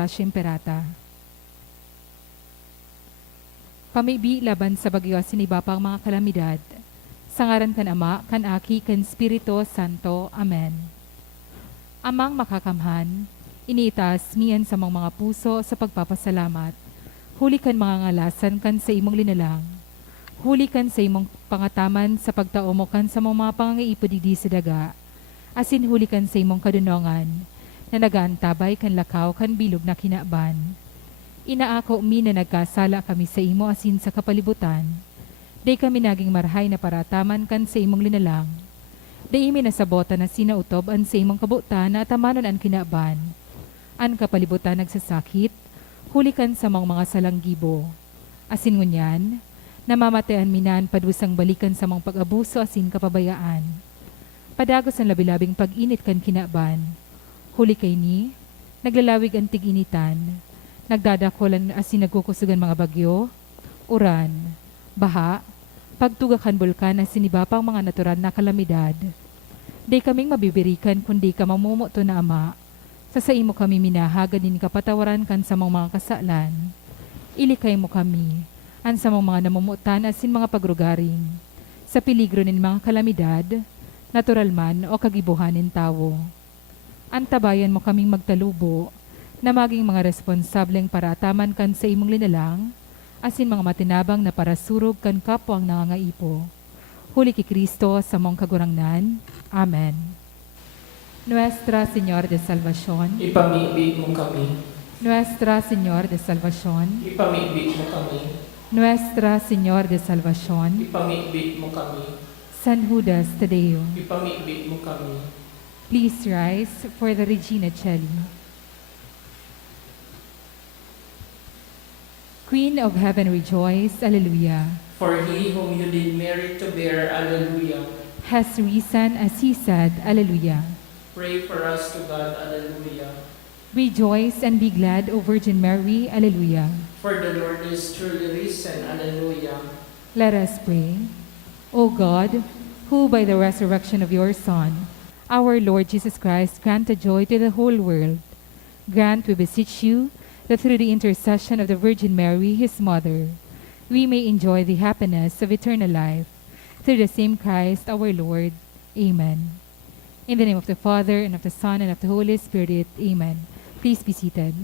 Horacio Imperata. Pamibi laban sa bagyo sinibapang mga kalamidad. Sa ngaran kan Ama, kan Aki, kan Espiritu Santo. Amen. Amang makakamhan, iniitaas miyan sa mga puso sa pagpapasalamat. Huli kan mga ngalasan kan sa imong linalang. Huli kan sa imong pangataman sa pagtaumo kan sa mga pangangaipodidi sa daga. Asin huli kan sa imong kadunongan, na nagaantabay kan lakaw kan bilog na kinaban. Inaako mi na nagkasala kami sa imo asin sa kapalibutan. Day kami naging marhay na parataman kan sa imong linalang. Day imi nasabota na sinautob an sa imong kabutan na atamanon an kinaban. An kapalibutan nagsasakit, huli kan sa mga salanggibo. Asin ngunyan, namamatayan minan padusang balikan sa mga pag-abuso asin kapabayaan. Padagos ang labilabing pag-init kan kinaban. Huli kay ni, naglalawig ang tig-initan, nagdadakolan asin nagkukusugan mga bagyo, uran, baha, pagtugakan bulkan asin iba pang mga natural na kalamidad. Di kaming mabibirikan kundi ka mamumuto na Ama, sa imo kami minahaga din kapatawaran kan sa mga kasalan. Ilikay mo kami, an sa mga namumutan asin mga pagrugaring, sa peligro nin mga kalamidad, natural man o kagibuhanin tawo. Antabayan mo kaming magtalubo, na maging mga responsableng parataman kan sa imong linalang, asin mga matinabang na parasurog kan kapwang nangangaipo. Huli ki Kristo sa mong kagurangnan. Amen. Nuestra Señor de Salvación, Ipamibig mo kami. Nuestra Señor de Salvación, Ipamibig mo kami. Nuestra Señor de Salvación, Ipamibig mo kami. San Judas Tadeo. Ipamibig mo kami. Please rise for the Regina Coeli. Queen of Heaven, rejoice, Alleluia, For he whom you did merit to bear, Alleluia. has risen as he said, Alleluia. Pray for us to God, Alleluia. Rejoice and be glad, O Virgin Mary, Alleluia. For the Lord is truly risen, Alleluia. Let us pray. O God, who by the resurrection of your Son, our Lord Jesus Christ, granted joy to the whole world, grant, we beseech you, that through the intercession of the Virgin Mary, his mother, we may enjoy the happiness of eternal life. Through the same Christ our Lord. Amen. In the name of the Father, and of the Son, and of the Holy Spirit. Amen. Please be seated.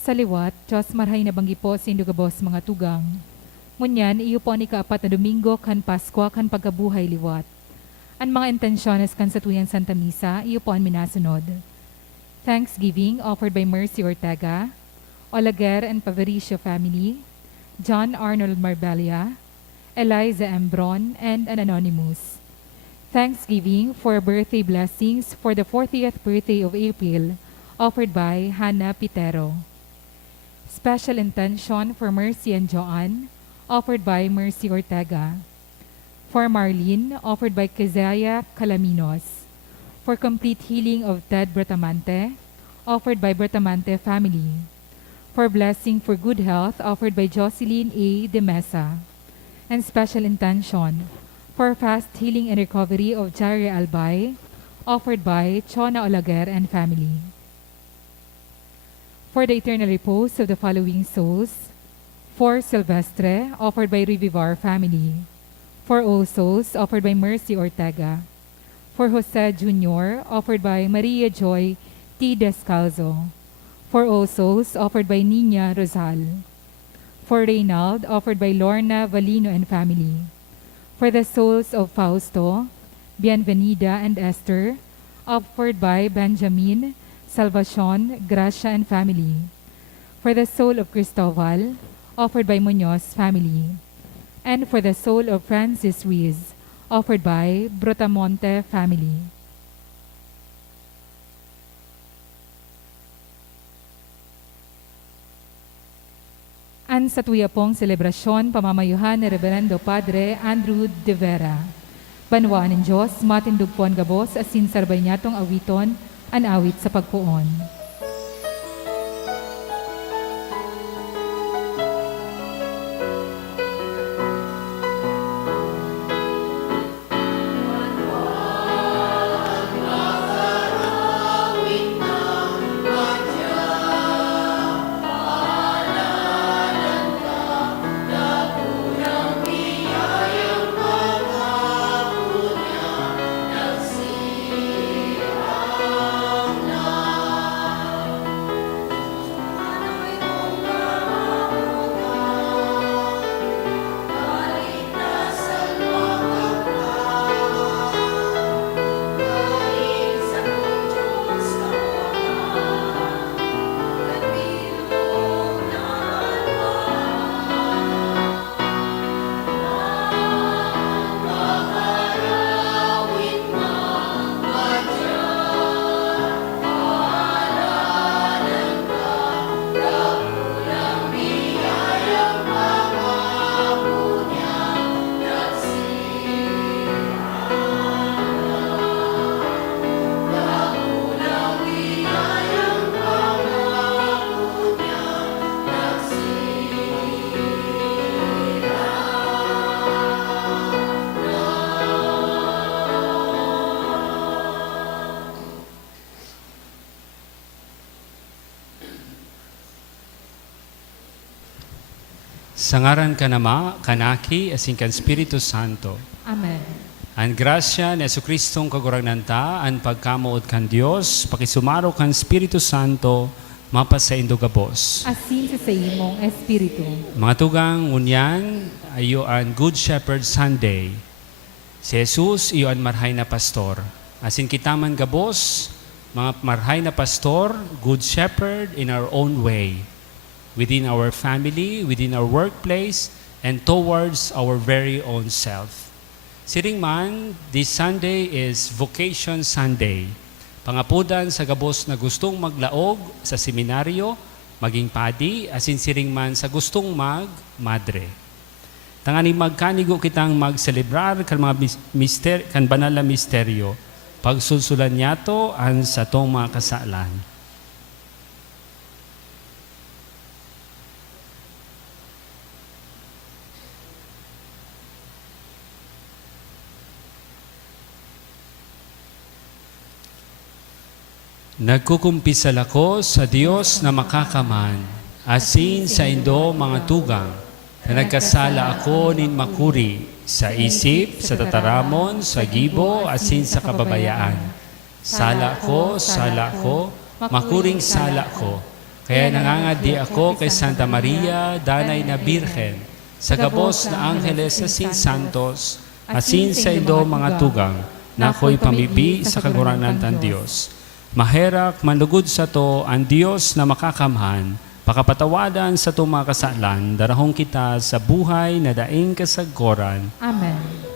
Sa liwat, Diyos marhay na banggi po sa indugabos mga tugang. Ngunyan, iyo po ni kaapat na Domingo kan Paskwa kan pagkabuhay liwat. Ang mga intensyones kan sa tuyang Santa Misa, iyo po ang minasunod. Thanksgiving offered by Mercy Ortega, Olaguer and Pavericio family, John Arnold Marbella, Eliza Embron, and an anonymous. Thanksgiving for birthday blessings for the 40th birthday of April, offered by Hannah Pitero. Special intention for Mercy and Joanne, offered by Mercy Ortega. For Marlene, offered by Keziah Calaminos. For complete healing of Ted Bratamante, offered by Bratamante family. For blessing for good health, offered by Jocelyn A. De Mesa. And special intention for fast healing and recovery of Jari Albay, offered by Chona Olaguer and family. For the eternal repose of the following souls, for Silvestre, offered by Revivar family. For All Souls, offered by Mercy Ortega. For Jose Jr., offered by Maria Joy T. Descalzo. For All Souls, offered by Nina Rosal. For Reynald, offered by Lorna Valino and family. For the souls of Fausto, Bienvenida, and Esther, offered by Benjamin, Salvacion, Gracia, and family. For the soul of Cristobal, offered by Munoz family. And for the soul of Francis Ruiz, offered by Brotamonte family. Ang sa tuya pong selebrasyon, pamamayuhan ni Reverendo Padre Andrew De Vera. Banwaan ng Diyos, matindog po ang gabos, asin sarbay niya tong awiton, an awit sa pagpuon. Sa ngaran ka nama, kanaki, asin kan Espiritu Santo. Amen. Ang grasya ni Jesucristong kaguragnanta, ang pagkamuod kan Dios, pakisumaro kan Espiritu Santo, mapasa indugabos. Asin sa imong espiritu. Mga tugang unyan, ayo ang Good Shepherd Sunday. Si Jesus, iyo ang marhay na pastor. Asin kitaman gabos, mga marhay na pastor, Good Shepherd in our own way. Within our family, within our workplace, and towards our very own self. Siring man, this Sunday is Vocation Sunday. Pangapudan sa gabos na gustong maglaog sa seminaryo, maging padi, asin siring man sa gustong mag-madre. Tangani magkanigo kitang mag-celebrar kan mga kan banal na misteryo, pagsulsulan niyato an sa tong mga kasalan. Nagkukumpisal ako sa Diyos na makakaman, asin sa indo mga tugang, na nagkasala ako nin makuri, sa isip, sa tataramon, sa gibo, asin sa kababayaan. Sala ko, makuring sala ko. Kaya nangangadi ako kay Santa Maria, Danay na Birhen, sa gabos na Angeles sa Santos, asin sa indo mga tugang, na ako'y pamibi sa kaguranan ng Diyos. Maherak manlugod sa to ang Diyos na makakamhan, pakapatawadan sa tumakasalan, darahong kita sa buhay na daing kasagkoran. Amen.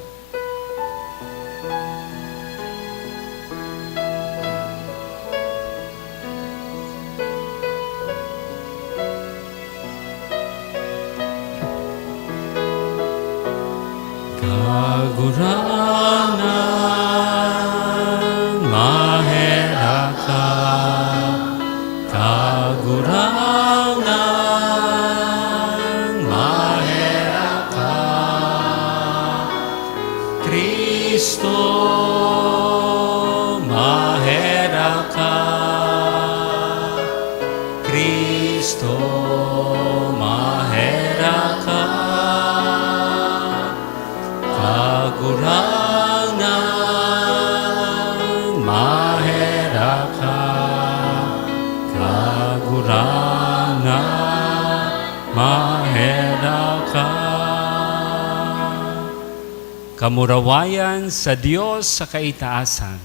Kagurangan, maherak ka. Kagurangan, maherak ka. Kristo, maherak ka. Kristo, maherak ka. Kagurangan, maherak ka. Kagurangan, maherak ka. Kamurawayan sa Diyos sa kaitaasan.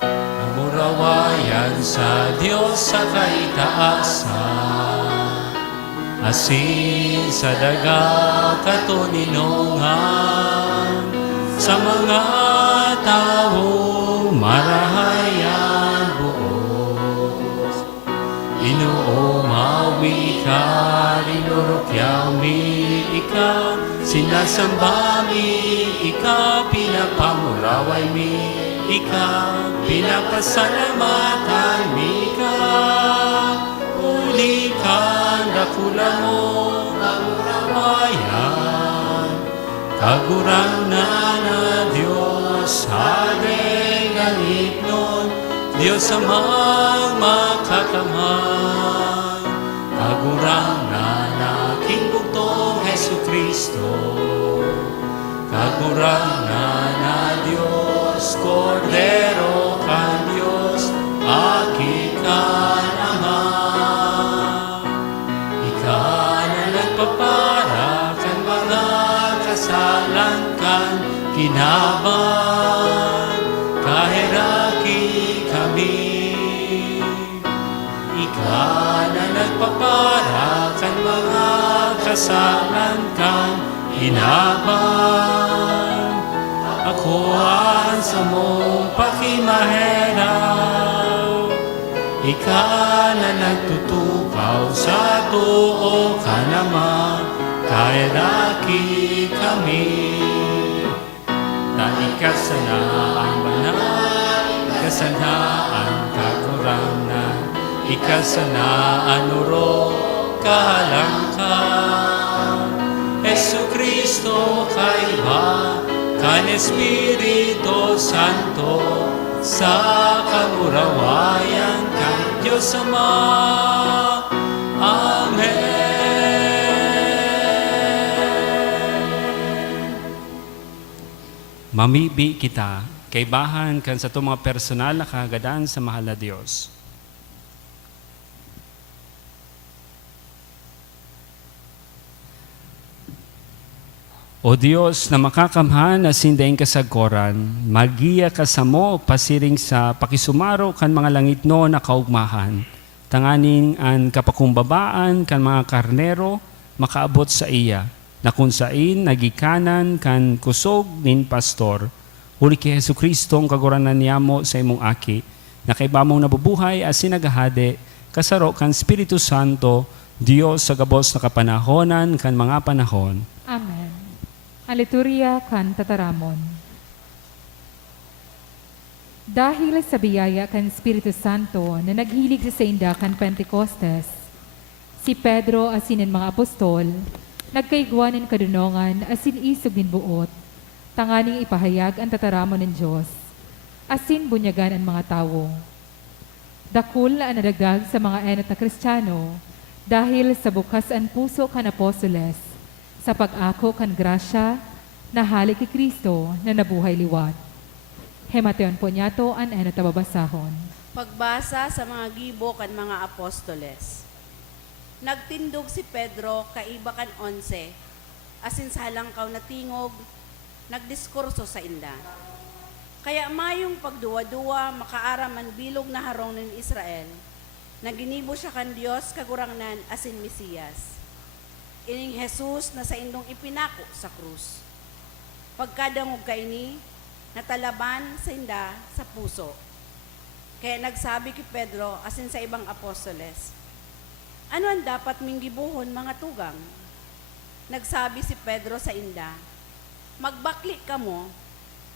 Kamurawayan sa Diyos sa kaitaasan. Asin sa daga katuninungan, sa mga tao marahayan buos. Inuumawi ka, rinurukyaw mi ika, sinasamba mi ika, pinapamuraway mi ika, pinapasalamatan mi ika. Uli ka, dakula mo, kamurawayan, kaguranan na Diyos, haring langit nun, Diyos amang makakamhan, kaguranan na aking bugtong Hesu Kristo, kaguranan na Diyos, Kordero kan Diyos, aking kanamang. Ika na nagpapara kan mga kasalan kan kinaban, kahiraki kami. Ika na nagpapara kan mga kasalan kan kinaban, ako ang sa mong pakimaheraw. Ika na nagtutukaw sa tuo ka naman, kahiraki kami. Ikasanaan banal, ikasanaan kaguranan, ikasanaan uro kahalangkan. Hesu Kristo kaiba, kan Espiritu Santo, sa kamurawayan kan Diyos Ama. Amen. Mamibi kita, kaibahan kan sa itong mga personal na kahagadaan sa mahal na Diyos. O Diyos na makakamhan na sindaing kasagkoran, magiya ka sa mo pasiring sa pakisumaro kan mga langit no na kaugmahan. Tanganing an kapakumbabaan kan mga karnero makaabot sa iya, na kung sain nagikanan kan kusog nin pastor. Huli kay Hesu Kristo ang kaguranan niya mo sa imong aki, na kay bamong nabubuhay as sinagahade, kasaro kan Espiritu Santo, Diyos sa gabos na kapanahonan kan mga panahon. Amen. Ang liturya kan tataramon. Dahil sa biyaya kan Espiritu Santo na naghilig sa indakan Pentecostes, si Pedro asin mga apostol, nagkaigwanan kadunongan asin isog nin buot, tanganing ipahayag ang tataramon ng Diyos, asin bunyagan ang mga tao. Dakul na nadagdag sa mga enot na Kristiyano, dahil sa bukas ang puso kan apostoles, sa pag-ako kan grasya, na halik kay Kristo na nabuhay liwat. Hemateon po niya to an ano tababasahon. Pagbasa sa mga gibo kan mga apostoles. Nagtindog si Pedro kaiba kan 11, asin salang kaw natingog, nagdiskurso sa inda. Kaya mayong pagduwa-duwa makaaraman bilog na harong ng Israel, na ginibo siya kan Dios kagurangnan asin Mesiyas. Ining Jesus na sa indong ipinako sa krus. Pagkadangog kaini, natalaban sa inda sa puso. Kaya nagsabi kay Pedro asin sa ibang apostoles, ano ang dapat ming gibuhon mga tugang? Nagsabi si Pedro sa inda, magbakli ka mo,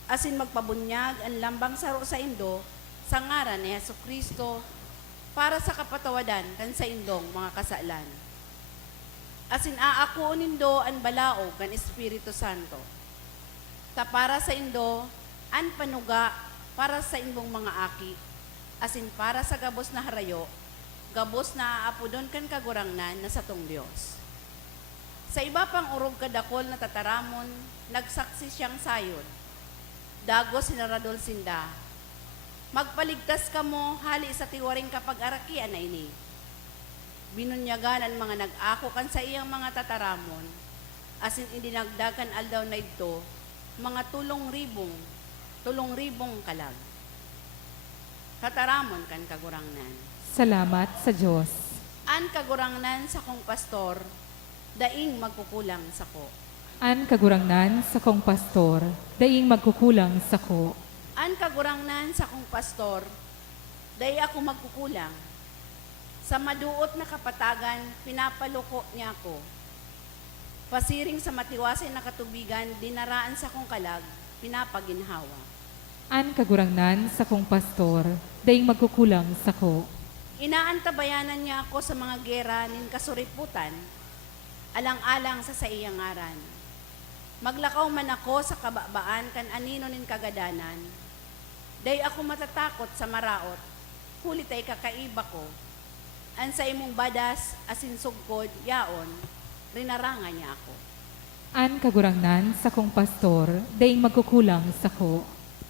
asin magpabunyag ang lambang saro sa indo sa ngaran ni Jesucristo para sa kapatawadan kan sa indong mga kasalan. Asin aako nindo ang balaog kan Espiritu Santo. Ta para sa indo, an panuga para sa indong mga aki, asin para sa gabos na harayo, gabos na aapudon kan kagurangnan na satong Dios. Sa iba pang urog kadakol na tataramon, nagsaksi siyang sayon. Dagos sinaradol sinda. Magpaligtas ka mo, hali sa tiwaring kapag-arakian na ini. Binunyagan ang mga nag-ako kan sa iyang mga tataramon, asin indinagdagan aldaw na ito, mga tulong ribong kalag. Tataramon kan kagurangnan. Salamat sa Diyos. An kagurangnan sa kong pastor, daing magkukulang sa ko. An kagurangnan sa kong pastor, daing magkukulang sa ko. An kagurangnan sa kong pastor, day ako magkukulang. Sa maduot na kapatagan, pinapaluko niya ako. Pasiring sa matiwasin na katubigan, dinaraan sa kong kalag, pinapaginhawa. An kagurangnan sa kong pastor, daing magkukulang sa ko. Inaantabayanan niya ako sa mga gera nin kasuriputan, alang-alang sa iyang ngaran. Maglakaw man ako sa kababaan kan anino nin kagadanan, day ako matatakot sa maraot, huli tay kakaiba ko. An sa imong badas, asin sugkod, yaon, rinarangan niya ako. An kagurangnan sa kong pastor, daing magkukulang sa ko.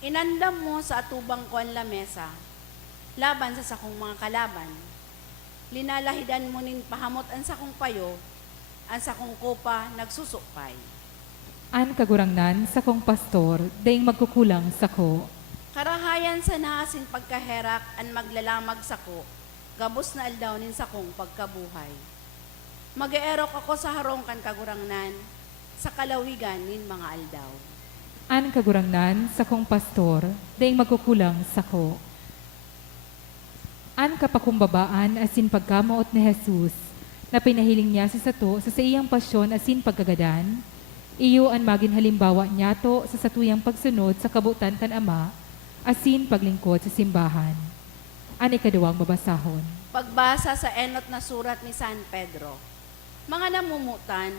Inandam mo sa atubang ko ang lamesa, laban sa sakong mga kalaban. Linalahidan mo nin pahamot ang sakong payo, ang sakong kopa nagsusukpay. An kagurangnan sa kong pastor, daing magkukulang sa ko. Karahayan sa naasin pagkaherak ang maglalamag sa ko, gabos na aldaw nin sakong pagkabuhay. Mag-eerok ako sa harong kan kagurangnan, sa kalawigan nin mga aldaw. An kagurangnan sa kong pastor, daing magkukulang sa ko. An kapakumbabaan asin pagkamaot ni Jesus, na pinahiling niya sa sato sa iyang pasyon asin pagkagadan, iyo an magin halimbawa niya to sa satuyang pagsunod sa kabutan kan Ama, asin paglingkod sa simbahan. An ikaduwang babasahon. Pagbasa sa enot na surat ni San Pedro. Mga namumutan,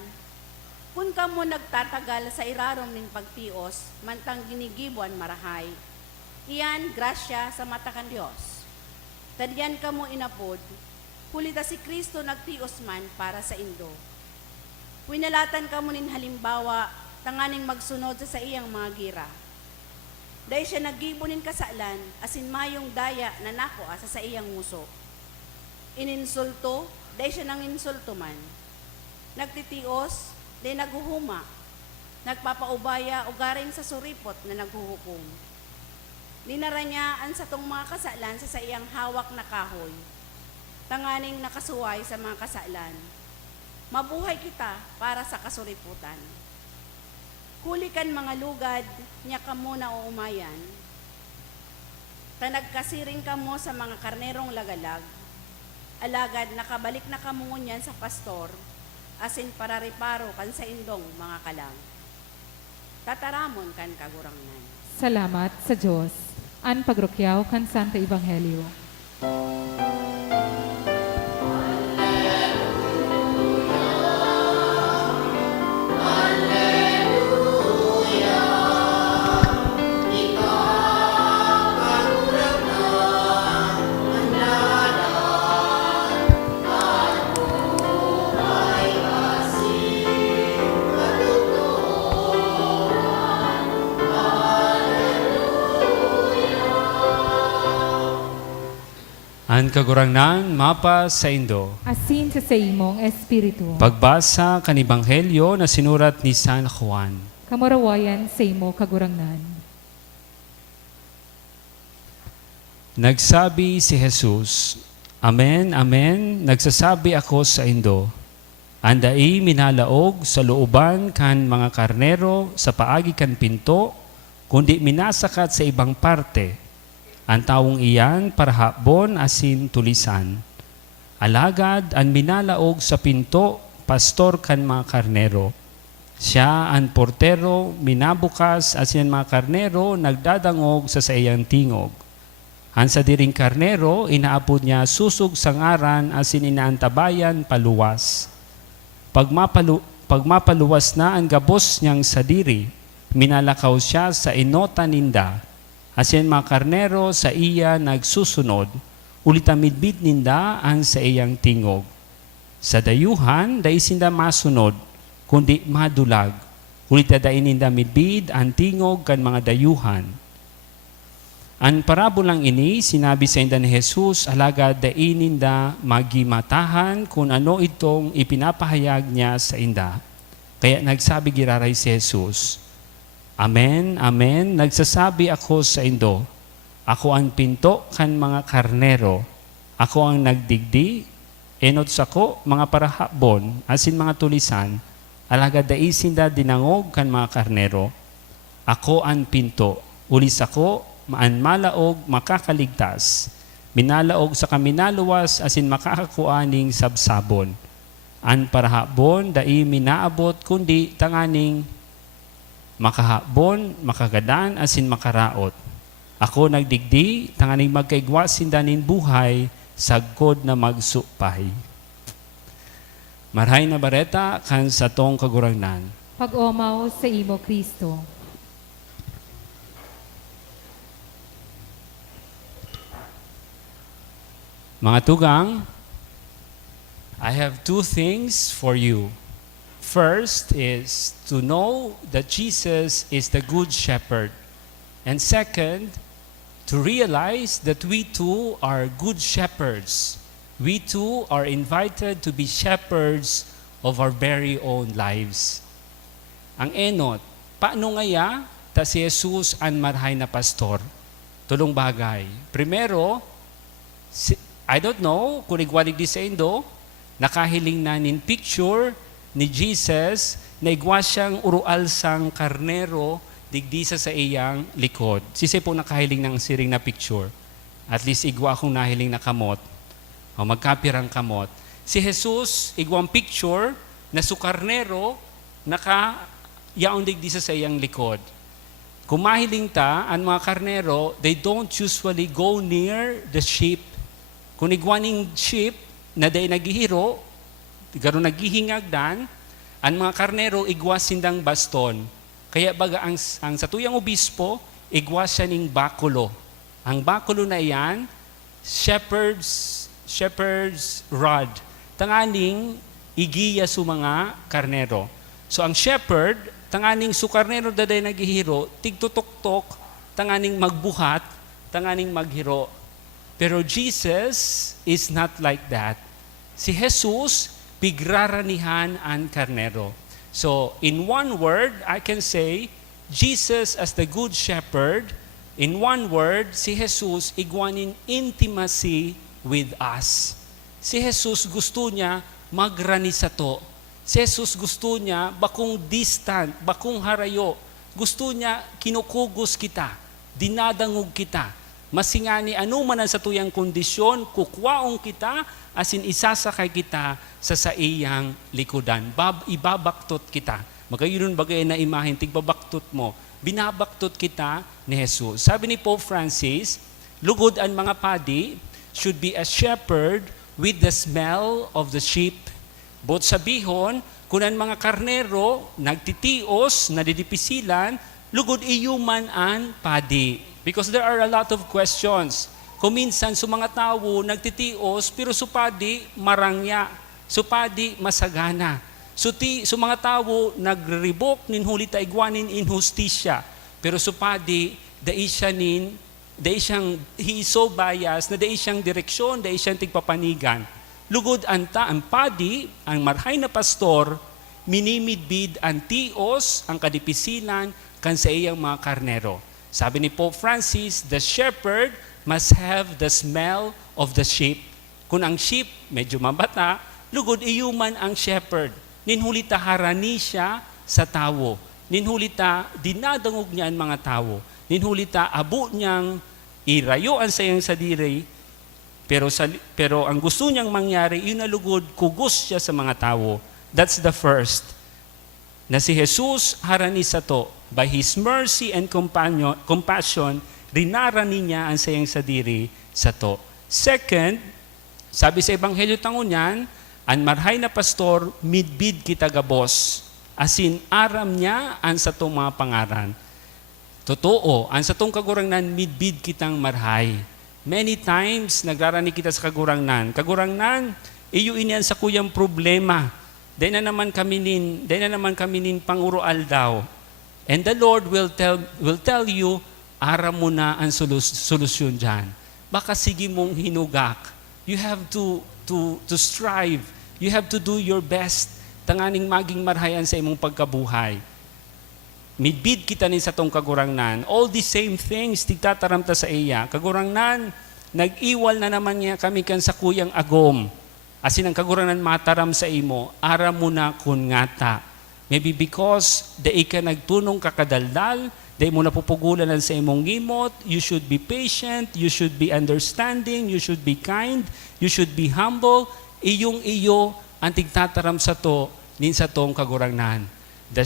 kung kamo nagtatagal sa irarom ning pagtios, mantang ginigibuan marahay, iyan grasya sa mata kan Dios. Tadyan kamo inapod, kulita si Kristo nagtios man para sa indo. Winalatan kamo nin halimbawa, tanganing magsunod sa iyang mga gira. Dahil siya naggibo nin kasalan, asin mayong daya na nako asa sa iyang muso. Ininsulto, dahil siya nang insulto man. Nagtitios, dahil naghuhuma. Nagpapaubaya o garing sa suripot na naghuhukom. Linara niya ang satong mga kasalan sa iyang hawak na kahoy. Tanganing nakasuway sa mga kasalan. Mabuhay kita para sa kasuriputan. Kulikan mga lugad, niya kamo na uumayan. Tanagkasiring kamo sa mga karnerong lagalag. Alagad nakabalik na kamo niyan sa pastor, asin parariparo kan sa indong mga kalang. Tataramon kan kagurangnan. Salamat sa Diyos. An pagrukyaw kan Santo Ebanghelyo. An kagurangnan, mapa sa Indo. Asin sa imong espiritu. Pagbasa kan Ebanghelyo na sinurat ni San Juan. Kamarawayan sa imo kagurangnan. Nagsabi si Jesus, Amen, Amen, nagsasabi ako sa Indo. Andai minalaog sa looban kan mga karnero sa paagi kan pinto, kundi minasakat sa ibang parte. Ang taong iyan para hapon asin tulisan. Alagad ang minalaog sa pinto, pastor kan mga karnero. Siya ang portero, minabukas asin ang mga karnero, nagdadangog sa iyang tingog. Ang sa diring karnero, inaapod niya susog sa ngaran asin inaantabayan paluwas. Pagmapaluwas na ang gabos niyang sa diri, minalakaw siya sa inota ninda. Asin mga karnero sa iya nagsusunod, ulitamidbid ninda ang sa iyang tingog. Sa dayuhan, daisinda masunod, kundi madulag. Ulitadain ninda midbid ang tingog kan mga dayuhan. Ang parabolang ini, sinabi sa inda ni Jesus, alagad daininda magimatahan kung ano itong ipinapahayag niya sa inda. Kaya nagsabi giraray si Jesus, Amen, Amen, nagsasabi ako sa Indo, ako ang pinto kan mga karnero, ako ang nagdigdi, enot sako mga parahabon, asin mga tulisan, alagad daisinda dinangog kan mga karnero, ako ang pinto, ulis ako, maan malaog makakaligtas, minalaog sa kaminaluwas asin makakakuaning sabsabon. An parahabon dai minaabot kundi tanganing makahabon, makagadan asin makaraot. Ako nagdigdi tanganing magkaigwasin danin buhay sagkod na magsupay. Marhay na bareta kan sa tong kagurangnan. Pag-omaw sa imo Kristo. Mga tugang, I have two things for you. First is to know that Jesus is the Good Shepherd. And second, to realize that we too are good shepherds. We too are invited to be shepherds of our very own lives. Ang enot, paano ngaya ta si Jesus ang marhay na pastor? Tulong bagay. Primero, I don't know kung igwalig di sa Indo, nakahiling na nin picture ni Jesus na igwa siyang urual sang karnero digdisa sa iyang likod. Sisi po nakahiling ng siring na picture. At least igwa akong nahiling na kamot. O magkapirang kamot. Si Jesus, igwang picture na su karnero naka-yaon digdisa sa iyang likod. Kung mahiling ta, ang mga karnero, they don't usually go near the sheep. Kung igwaning sheep na day naghihiro, garo naghihingagdan, ang mga karnero igwas sindang baston. Kaya baga ang satuyang obispo, igwas siya ning bakulo. Ang bakulo na iyan, shepherd's rod. Tanganing igiya su mga karnero. So ang shepherd, tanganing su karnero daday naghihiro, tigtutok-tok, tanganing magbuhat, tanganing maghiro. Pero Jesus is not like that. Si Jesus, pigraranihan ang karnero. So, in one word, I can say, Jesus as the Good Shepherd, in one word, si Jesus igwanin intimacy with us. Si Jesus gusto niya magrani sa to. Si Jesus gusto niya bakong distant, bakong harayo. Gusto niya kinukugos kita, dinadangog kita. Masingani ano man ang sa tuyang kondisyon, kukwaong kita, asin isasakay kita sa iyang likodan. Ibabaktot kita. Magayunon bagay na imahin, tigbabaktot mo. Binabaktot kita ni Jesus. Sabi ni Pope Francis, lugod ang mga padi should be a shepherd with the smell of the sheep. Bot sabihon, kung ang mga karnero nagtitios, nadidipisilan, lugod iyuman ang padi. Because there are a lot of questions. Kung minsan, sa mga tao, nagtitios, pero supadi, marangya. Supadi, masagana. So mga tao, nagribok, ninhulita igwanin inhustisya. Pero supadi, dai siya nin he is so biased na dahil siyang direksyon, dahil siyang tigpapanigan. Lugod ang padi, ang marhay na pastor, minimidbid ang tios, ang kadipisilan, kan sa iyang mga karnero. Sabi ni Pope Francis, the shepherd must have the smell of the sheep. Kung ang sheep medyo mabata, lugod iyuman ang shepherd. Ninhulita harani siya sa tawo. Ninhulita dinadangog niya ang mga tawo. Ninhulita abo niyang irayuan sa iyang sadiri, pero ang gusto niyang mangyari, yun na lugod, kugos siya sa mga tawo. That's the first. Na si Jesus harani sa to, by His mercy and compassion, rinarani niya ang sayang sadiri sa to. Second, sabi sa Ebanghelyo tangunyan, ang marhay na pastor, midbid kita gabos. Asin, aram niya ang sa tong mga pangaran. Totoo, ang sa tong kagurangnan, midbid kitang marhay. Many times, nagrarani kita sa kagurangnan. Kagurangnan, iyo iniyan sa kuyang problema. Dahil na naman kami nin panguroal daw. And the Lord will tell you, aram mo na ang solusyon dyan. Baka sige mong hinugak. You have to strive. You have to do your best. Tanganing maging marhayan sa imong pagkabuhay. Midbid kita ni sa tong kagurangnan. All the same things, tigtataramta sa iya. Kagurangnan, nag-iwal na naman niya kami kan sa kuyang agom. Asin ang kagurangnan mataram sa imo, aram mo na kun ngata. Maybe because dai ka nagtunong kakadaldal, dai mo napupugulan sa imong gimot, you should be patient, you should be understanding, you should be kind, you should be humble. Iyong-iyo ang tigtataram sa to, nin sa tong kagurangnan. The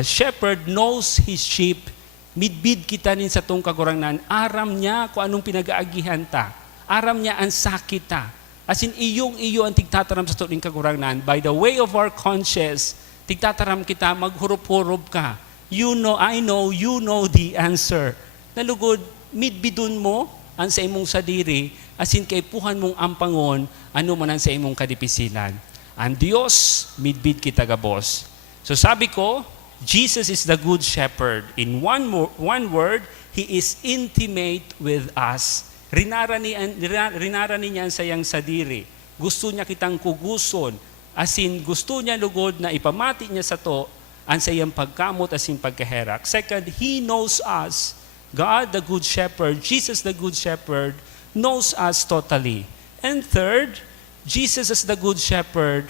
shepherd knows his sheep. Midbid kita nin sa tong kagurangnan. Aram niya kung anong pinag-aagihan ta. Aram niya ang sakit ta. As in, iyong-iyo ang tigtataram sa to nin kagurangnan. By the way of our conscience, tigtataram kita, maghurup-hurup ka. You know, I know, you know the answer. Nalugod, midbidun mo ang sa imong sadiri, asin kay puhan mong ampangon, ano man ang sa imong kadipisilan. Ang Diyos, midbid kita gabos. So sabi ko, Jesus is the good shepherd. In one word, He is intimate with us. Rinarani niya sa iyang sadiri. Gusto niya kitang kuguson. Asin gusto niya lugod na ipamati niya sa to ang sa iyang pagkamot asin pagkaherak. Second, He knows us. God, the good shepherd, Jesus, the good shepherd, knows us totally. And third, Jesus as the good shepherd,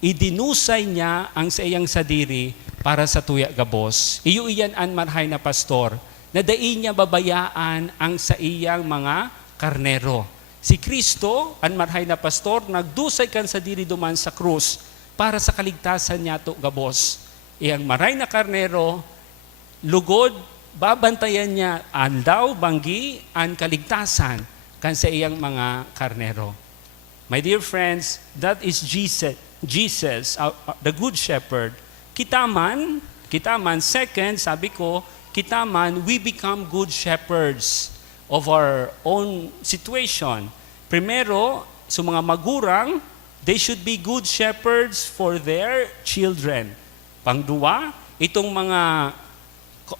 idinusay niya ang sa iyang sadiri para sa tuya gabos. Iyo iyan ang marhay na pastor, na dai niya babayaan ang sa iyang mga karnero. Si Kristo, ang marhay na pastor, nagdusay kan sa diri duman sa krus para sa kaligtasan niya to gabos. Iyang marhay na karnero, lugod, babantayan niya ang daw, banggi, ang kaligtasan kan sa iyang mga karnero. My dear friends, that is Jesus, the good shepherd. Kitaman, second, sabi ko, kitaman, we become good shepherds of our own situation. Primero, sa mga magurang, they should be good shepherds for their children. Pangduwa, itong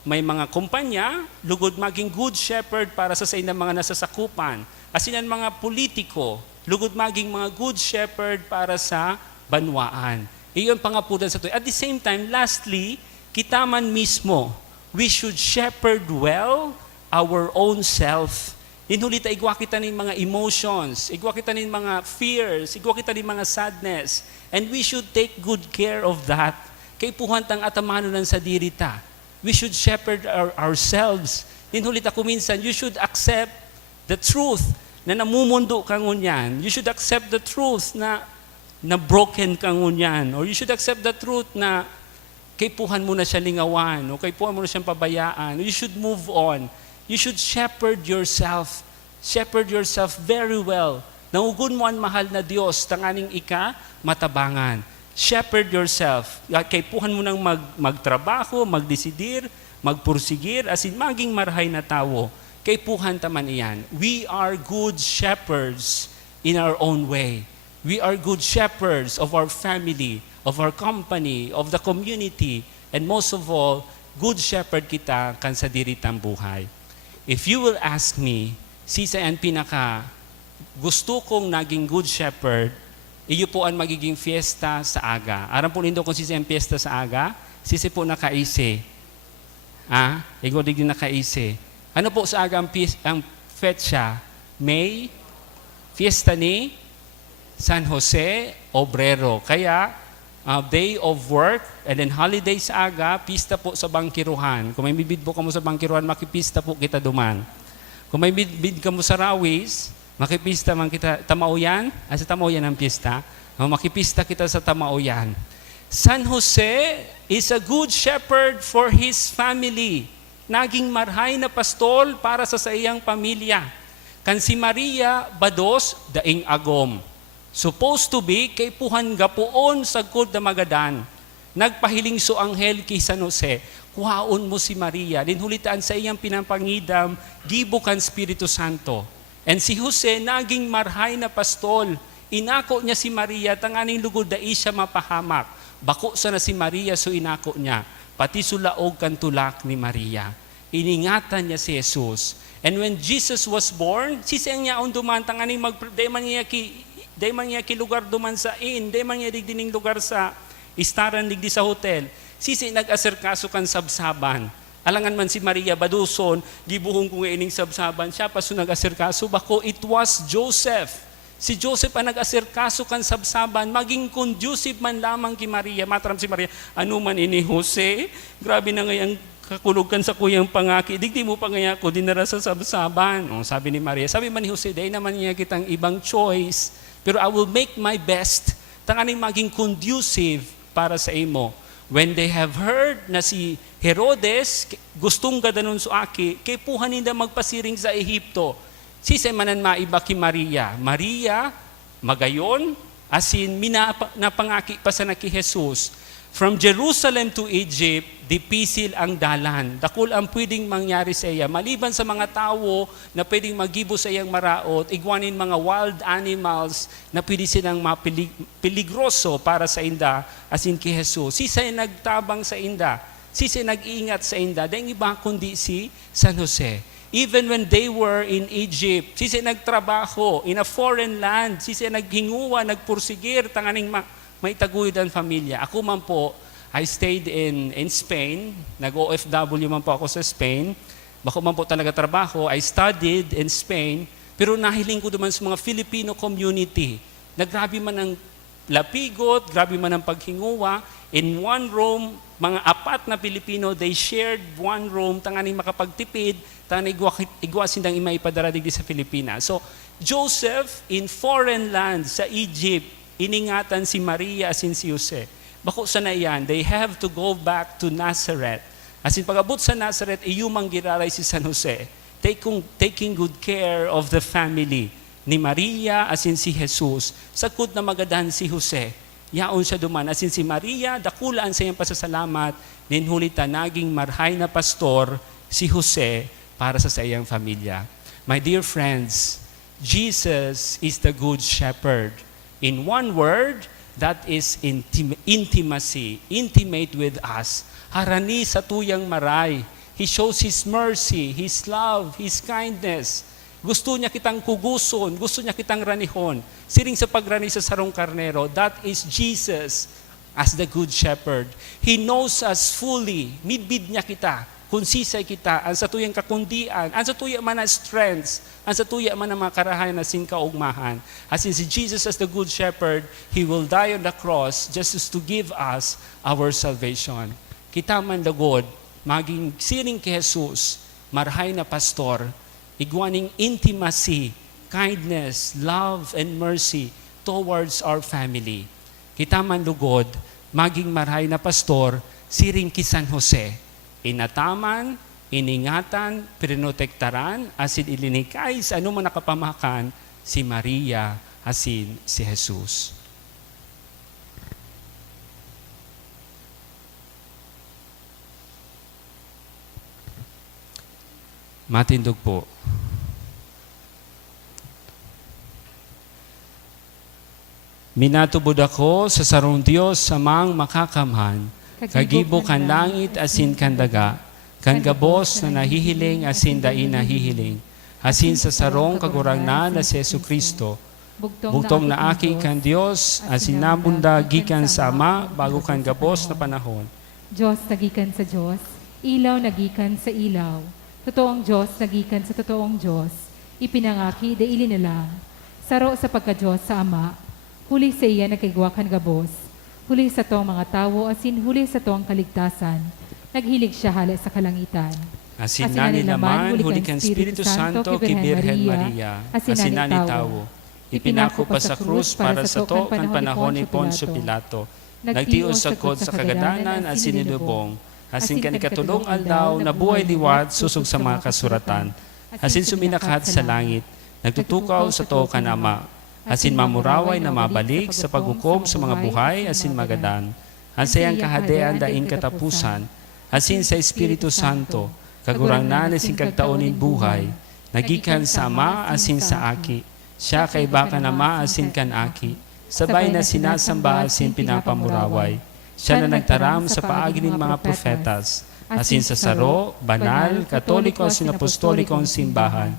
may mga kumpanya, lugod maging good shepherd para sa inang mga nasasakupan. Asin ang mga politiko, lugod maging mga good shepherd para sa banwaan. Iyon pangapudan sa to. At the same time, lastly, kita man mismo, we should shepherd well our own self. Inhulita, igwa kita ng mga emotions, igwa kita ng mga fears, igwa kita ng mga sadness. And we should take good care of that. Kay puhantang atamano ng sadirita. We should shepherd ourselves. Inhulita ko minsan, you should accept the truth na namumundo ka ngunyan. You should accept the truth na broken ka ngunyan. Or you should accept the truth na kay puhan mo na siya lingawan, o kay puhan mo na siyang pabayaan. You should move on. You should shepherd yourself. Shepherd yourself very well. Nangugun mo ang mahal na Diyos, tanganing ika, matabangan. Shepherd yourself. Kay puhan mo nang magtrabaho, magdesidir, magpursigir, asin maging marhay na tao. Kay puhan taman iyan. We are good shepherds in our own way. We are good shepherds of our family, of our company, of the community, and most of all, good shepherd kita kan sa diritang buhay. if you will ask me, sisa ang pinaka gusto kong naging good shepherd, iyo po ang magiging fiesta sa aga. Aram po nindo kung sisa ang fiesta sa aga, sisi po nakaisi. Ikaw din nakaisi. Ano po sa aga ang fetsa? May fiesta ni San Jose Obrero. Kaya, day of work and then holiday sa aga, pista po sa bangkiruhan. Kung may bibid po kamo sa bangkiruhan, makipista po kita duman. Kung may bibid kamo sa rawis, makipista man kita Tamauyan, sa Tamauyan ang pista, makipista kita sa Tamauyan. San Jose is a good shepherd for his family. Naging marhay na pastol para sa iyang pamilya. Kan si Maria Bados, daing agom. Supposed to be, kay puhan gapuon sa good na magadan. Nagpahiling so anghel kay San Jose, kuhaon mo si Maria, linhulitaan sa iyang pinampangidam, gibukan Espiritu Santo. And si Jose, naging marhay na pastol. Inako niya si Maria, tanganing lugod da siya mapahamak. Bako sa na si Maria, so inako niya. Pati sulaog kan tulak ni Maria. Iningatan niya si Jesus. And when Jesus was born, sisang niya on duman, tanganing day man niya ki lugar duman sa day man niya digdining lugar sa istaran digdi sa hotel. Sisi nag-aserkaso kan sabsaban. Alangan man si Maria Baduson, gibuhong kung ining sabsaban, siya pa so nag-aserkaso, bako it was Joseph. Si Joseph ang nag-aserkaso kan sabsaban, maging conducive man lamang ki Maria. Matram si Maria, ano man ini Jose, grabe na ngayang kakulog kan sa kuyang pangaki, digdi mo pa ngaya ko dinara sa sabsaban. Sabi ni Maria, sabi man ni Jose, day naman niya kitang ibang choice, pero I will make my best, tanganing maging conducive para sa imo. When they have heard na si Herodes, gustong gadanon so aki, kay puhan ninda magpasiring sa Ehipto. Sisay manan maiba ki Maria. Maria, magayon, asin napangaki pa sa naki Jesus. From Jerusalem to Egypt, dipisil ang dalan. Dakul ang pwedeng mangyari sa iya. Maliban sa mga tao na pwedeng magibo sa iyang maraot, igwanin mga wild animals na pwede silang mapiligroso para sa inda, asin ki Jesus. Sisay nagtabang sa inda. Sisay nag-iingat sa inda. Dahil iba kundi si San Jose. Even when they were in Egypt, sisay nagtrabaho in a foreign land. Sisay naghinguwa, nagpursigir, tanganing may taguyod ang pamilya. Ako man po, I stayed in Spain. Nag-OFW man po ako sa Spain. Bako man po talaga trabaho. I studied in Spain. Pero nahiling ko naman sa mga Filipino community. Nagrabi man ang lapigot, grabe man ang paghinguwa. In one room, mga 4 na Pilipino, they shared one room, tanganing makapagtipid, tanganing igwa sindang imaipadara digdi sa Pilipinas. So, Joseph in foreign land sa Egypt, iningatan si Maria asin si Jose. Bako sa na yan, they have to go back to Nazareth. Asin pag-abot sa Nazareth, iyumang giraray si San Jose, taking good care of the family ni Maria asin si Jesus. Sakot na magadan si Jose. Yaon siya duman. Asin si Maria, dakulaan sa iyang pasasalamat, ninhulita naging marhay na pastor si Jose para sa iyang familya. My dear friends, Jesus is the good shepherd. In one word, that is intimacy, intimate with us. Harani sa tuyang maray. He shows His mercy, His love, His kindness. Gusto niya kitang kuguson, gusto niya kitang ranihon. Siring sa pagrani sa sarong karnero, that is Jesus as the good shepherd. He knows us fully. Midbid niya kita. Kunsisay kita, ang sa tuyang kakundian, ang sa tuya man na strengths, ang sa tuya man na mga karahayan na sinkaugmahan. As in si Jesus as the good shepherd, He will die on the cross just as to give us our salvation. Kita man lagod, maging siring kay Jesus, marhay na pastor, igwaning intimacy, kindness, love, and mercy towards our family. Kita man lugod, maging marhay na pastor, siring ki San Jose, inataman, iningatan, prinotektaran, asin ilinikay sa ano man nakapamakan, si Maria, asin si Jesus. Matindog po. Minatubod ako sa sarong Diyos samang makakamhan, kagibo kan langit asin kan daga, kan gabos na nahihiling asin dain nahihiling, asin sa sarong kagurangnan na si Yesu Kristo, bugtong na aki kan Dios, asin nabunda gikan sa Ama bago kan gabos na panahon. Diyos nagikan sa Diyos, ilaw nagikan sa ilaw, totoong Diyos nagikan sa totoong Diyos, ipinangaki da ilinalang, saro sa pagka-Diyos sa Ama, huli sa iya nagkigwakan gabos, huli sa tong mga tao asin huli sa tong kaligtasan, naghilig siya hala sa kalangitan. Asin na nilaman, huli kan Espiritu Santo, kay Birhen Maria, asin na ni tao. Ipinako pa sa krus para sa to kan panahon ni Poncio Pilato. Nagtios sa kod sa kagadanan at sinilubong. Asin kan ikatulong aldaw na buhay liwat susog sa mga kasuratan. Asin suminakhat sa langit, nagtutukaw sa to kan Ama. Asin mamuraway na mabalik sa paghukom sa mga buhay asin magadan. Ansayang kahadean daing katapusan, asin sa Espiritu Santo, kagurangnan asin kagtaonin buhay, nagikan sa Ama asin sa Aki, siya kay baka Ama asin kan Aki, sabay na sinasamba asin pinapamuraway, siya na nagtaram sa paagi ng mga profetas, asin sa saro, banal, katoliko asin apostolikong simbahan,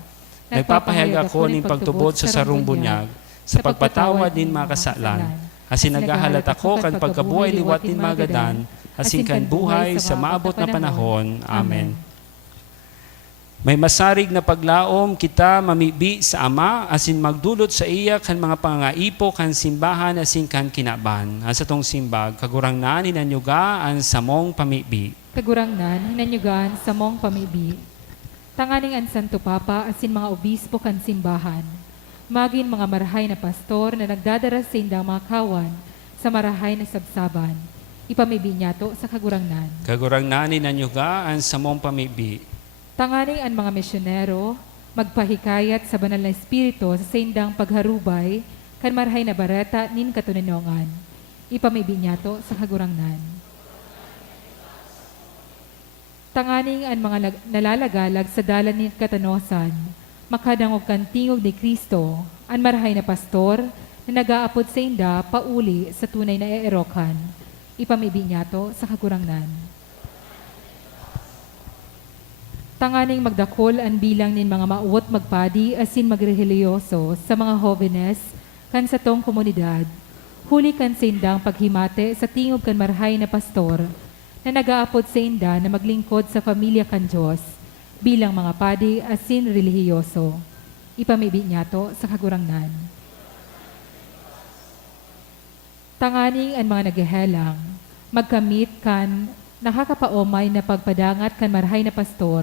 nagpapahayag ako ng pagtubod sa sarong bunyag, sa pagpatawad din mga kasalan, asin nagahalat ako kan pagkabuhay liwat din magadan, asin kan buhay sa maabot na panahon. Amen. May masarig na paglaom kita mamibi sa Ama, asin magdulot sa iya kan mga pangaipo kan simbahan asin kan kinaban. Asa tong simbag, kagurangnan hinanyuga ang samong pamibi. Kagurangnan, hinanyugan sa mong pamibi. Tanganing ang Santo Papa asin mga obispo kan simbahan. Maging mga marahay na pastor na nagdadara sa indang mga kawan sa marahay na sabsaban. Ipamibi niya to sa kagurangnan. Kagurangnan hinanyuga ang samong pamibi. Tanganing ang mga misyonero, magpahikayat sa banal na espiritu sa sindang pagharubay, kan marahay na bareta nin katuninongan. Ipamibi niya to sa kagurangnan. Tanganing ang mga nalalagalag sa dalan ni katanosan, makadangog kan tingog ni Kristo, ang marahay na pastor na nag-aapod sa inda pauli sa tunay na eerokan. Ipamibi niya to sa kagurangnan. Tanganing magdakol ang bilang nin mga mauwat magpadi asin magreheliyoso sa mga jóvenes kan sa tong komunidad. Huli kan sa indang paghimate sa tingog kan marahay na pastor na nag-aapod sa inda na maglingkod sa pamilya kan Diyos bilang mga padi asin relihiyoso. Ipamibi niya to sa kagurangnan. Tanganing ang mga naghehelang, magkamit kan nakakapaomay na pagpadangat kan marahay na pastor,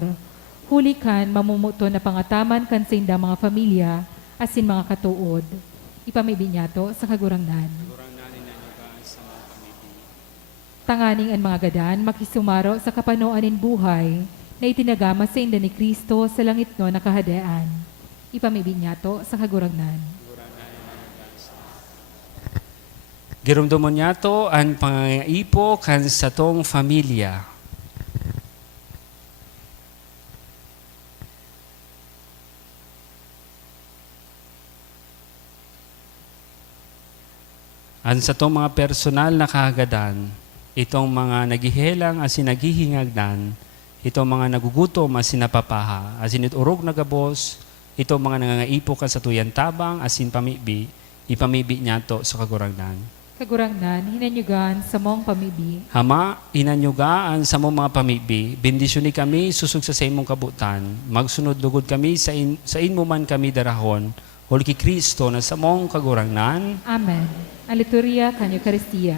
huli kan mamumuto na pangataman kan sa inda mga pamilya asin mga katuod. Ipamibi niya to sa kagurangnan. Tanganing ang mga gadan makisumaro sa kapanoanin buhay na itinagama sa inda ni Kristo sa langit no na kahadaan. Ipamibi niya to sa kagurangnan. Girumdomon niya to ang pangaipo kan sa tong familia. Ang sa tong mga personal na kahagadan, itong mga naghihelang asin naghihingagdan, itong mga nagugutom asin napapaha, asin iturog na gabos, itong mga nangangaipo kan sa tuyan tabang asin pamibi, ipamibi niya to sa kagurangnan. Kagurangnan, hinanyugan sa mong pamibi. Hama, inanyugaan sa mong mga pamibi, bendisyoni kami susug sa imong kabutan, magsunod lugod kami sa inmo man kami darahon, huli ki Kristo na sa mong kagurangnan. Amen. Ang liturya kan Eucharistia.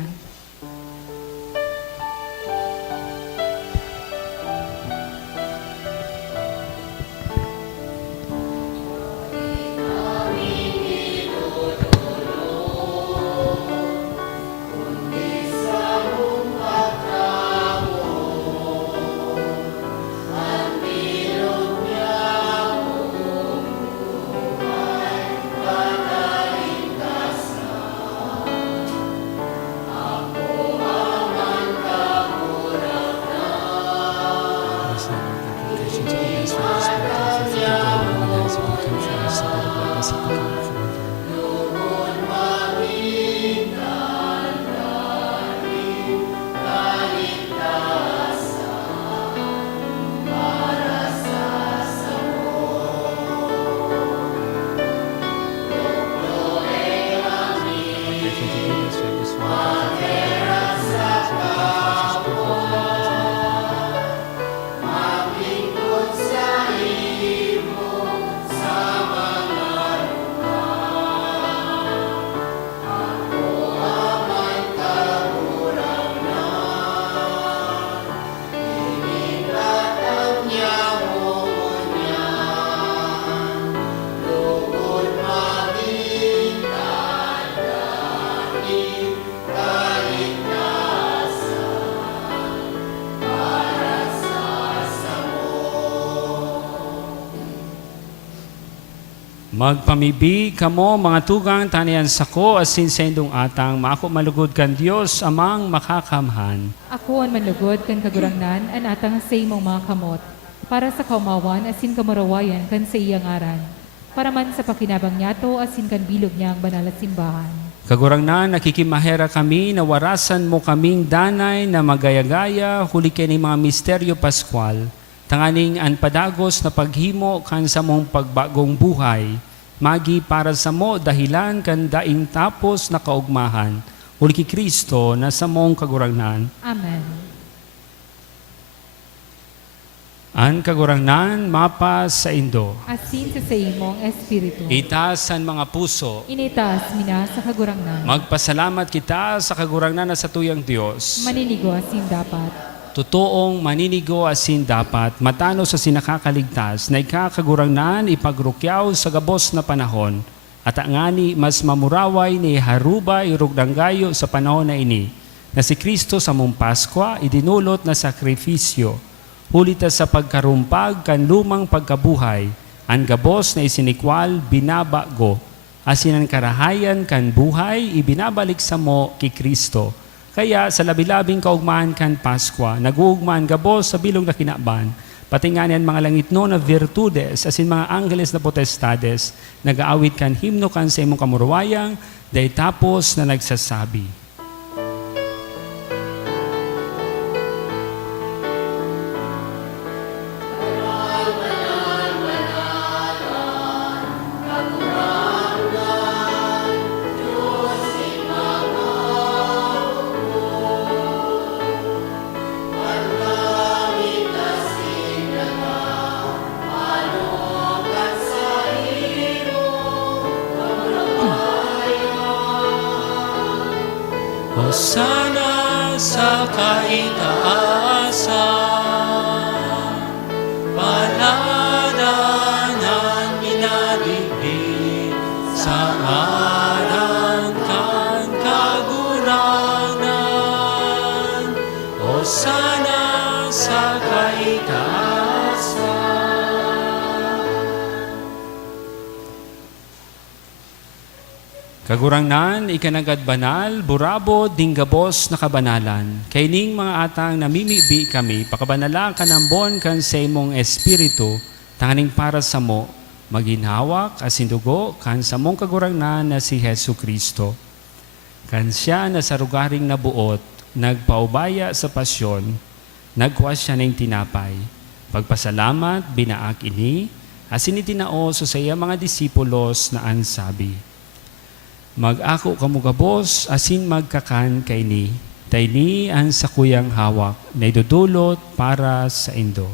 Magpamibi kamo mga tugang tanian sako asin sa indong atang maako malugod kan Dios amang makakamhan. Ako ang manlugod kan kagurangnan an atang sa imong mga kamot, para sa kaumawan asin kamarawayan kan sa iyang aran, para man sa pakinabang niyato asin kan bilog niyang banal at simbahan. Kagurangnan, nakikimahera kami na warasan mo kaming danay na magayagaya huli kini mga misteryo Pascual. Tanganing an padagos na paghimo kan sa mong pagbagong buhay, magi para sa mo dahilan kan daing tapos na kaugmahan, uli ki Kristo na sa mong kagurangnan. Amen. An kagurangnan mapas sa indo. Asin sa imong espiritu. Itaas ang mga puso. Initaas mina sa kagurangnan. Magpasalamat kita sa kagurangnan na sa tuyang Diyos. Maninigo asin dapat. Totoong maninigo asin dapat matano sa sinakakaligtas na ikakagurangnan ipagrukyaw sa gabos na panahon at angani mas mamuraway ni haruba irugdanggayo sa panahon na ini na si Kristo sa mong Paskwa idinulot na sakripisyo hulita sa pagkarumpag kan lumang pagkabuhay ang gabos na isinikwal binabago asin ang karahayan kan buhay ibinabalik sa mo ki Kristo. Kaya sa labi-labing kaugmaan kan Paskwa, nag-uugmaan gabos sa bilog na kinaban, pati nga niyan mga langit no na virtudes, asin mga angeles na potestades, nag-aawit kan himno kan sa imong kamurwayang, day tapos na nagsasabi. Hosana sa kaitaasan, paladanan minaribig sa ngalan kan kagurangan. Hosana sa kaitaasan. Kagurangnan, ikanagad banal, burabo, dinggabos na kabanalan. Kay ning mga atang namimibi kami, pakabanala ka ng bon kan sa imong espiritu, tanganing para sa mo, maginhawak asin dugo kan sa mong kagurangnan na si Hesu Kristo. Kan siya na sa rugaring nabuot, nagpaubaya sa pasyon, nagkuha siya ng tinapay. Pagpasalamat, binaak ini, asin itinao so sa iya mga disipulos na ansabi. Mag-ako kamugabos, asin magkakan kay ni, tay ni ang sakuyang hawak, na idudulot para sa indo.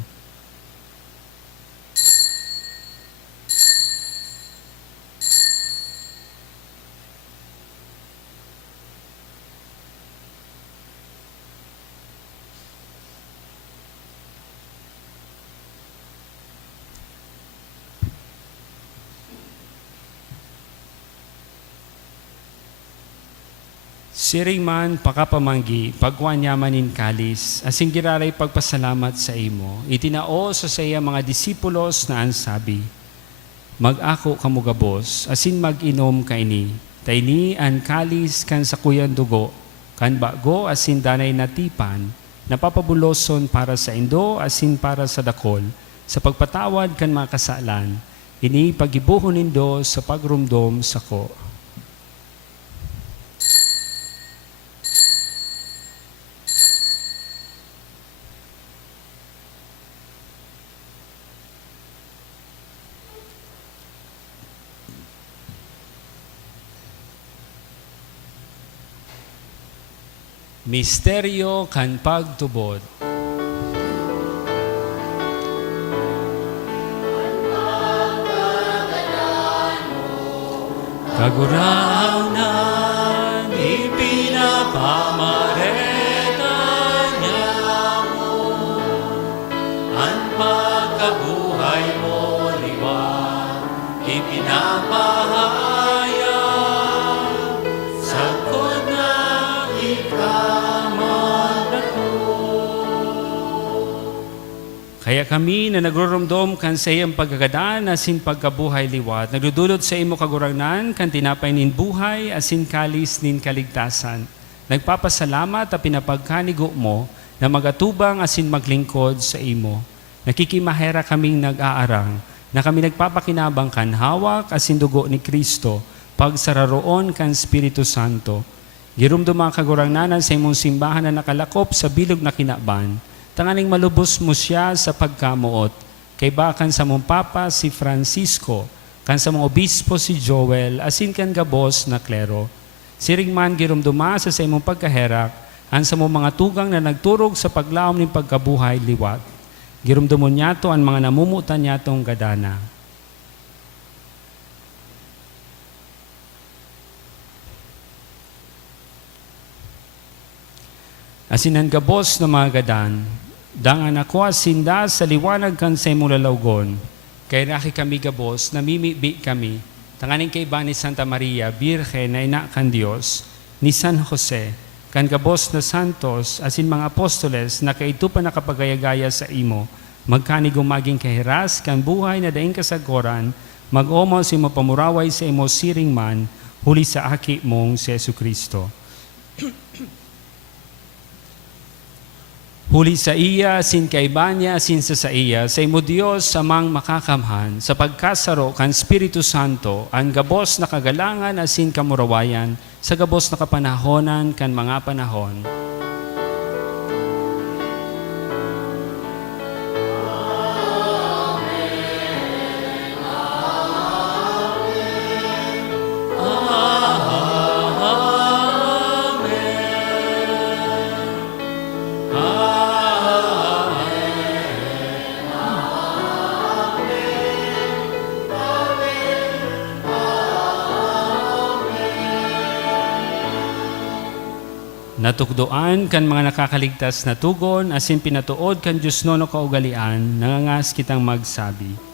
Siring man pakapamanggi, pagwanyamanin kalis, asing giraray pagpasalamat sa imo, itinao sa saya mga disipulos na ansabi, mag-ako kamugabos, asin mag-inom kaini, tayni an kalis kan sakuyan dugo, kan bago asin danay natipan, napapabuloson para sa indo, asin para sa dakol, sa pagpatawad kan mga kasalan, ini pagibuhon nindo sa pagrumdom sa ko. Misteryo kan pagtubod. Kagurangnan ipinapamareta niya mo, ang pagkabuhay mo liwan ipinapahaya, sagkod na ikaw. Kaya kami na nagrurumdom kan sa iyang pagkagadaan asin pagkabuhay liwat, nagdudulot sa imo kagurangnan kan tinapay nin buhay asin kalis nin kaligtasan. Nagpapasalamat at pinapagkanigo mo na magatubang asin maglingkod sa imo. Nakikimahera kaming nag-aarang na kami nagpapakinabang kan hawak asin dugo ni Kristo pagsararoon kan Espiritu Santo. Girumdum ang kagurangnanan sa imong simbahan na nakalakop sa bilog na kinaban. Tanganing malubos mo siya sa pagkamuot. Kay bakan sa mong papa si Francisco, kan sa mong obispo si Joel, asin kan gabos na klero. Siring man girumduma sa imong pagkaherak, an sa mong mga tugang na nagturog sa paglaom ng pagkabuhay liwat. Girumdumon niya to ang mga namumutan niya tong gadana. Asinan gabos na mga gadan, dangan ako asinda sa liwanag kan sa imong lalawgon. Kay raki kami gabos, namimibi kami. Tanganing kay ba ni Santa Maria, Birhen na ina kan Dios, ni San Jose, kan gabos na santos, asin mga apostoles na kaito pa nakapagayagaya sa imo, magkani gumaging kahiras, kan buhay na daing kasagoran, mag-omo si mo pamuraway sa imo siring man, huli sa aki mong si Yesu Kristo. Huli sa iya, sin kaibanya, sin sa iya, sa imo Diyos samang makakamhan, sa pagkasaro kan Espiritu Santo, ang gabos na kagalangan asin kamurawayan, sa gabos na kapanahonan kan mga panahon. Natukdoan kan mga nakakaligtas na tugon, asin pinatuod kan Diyos no kaugalian, nangangas kitang magsabi.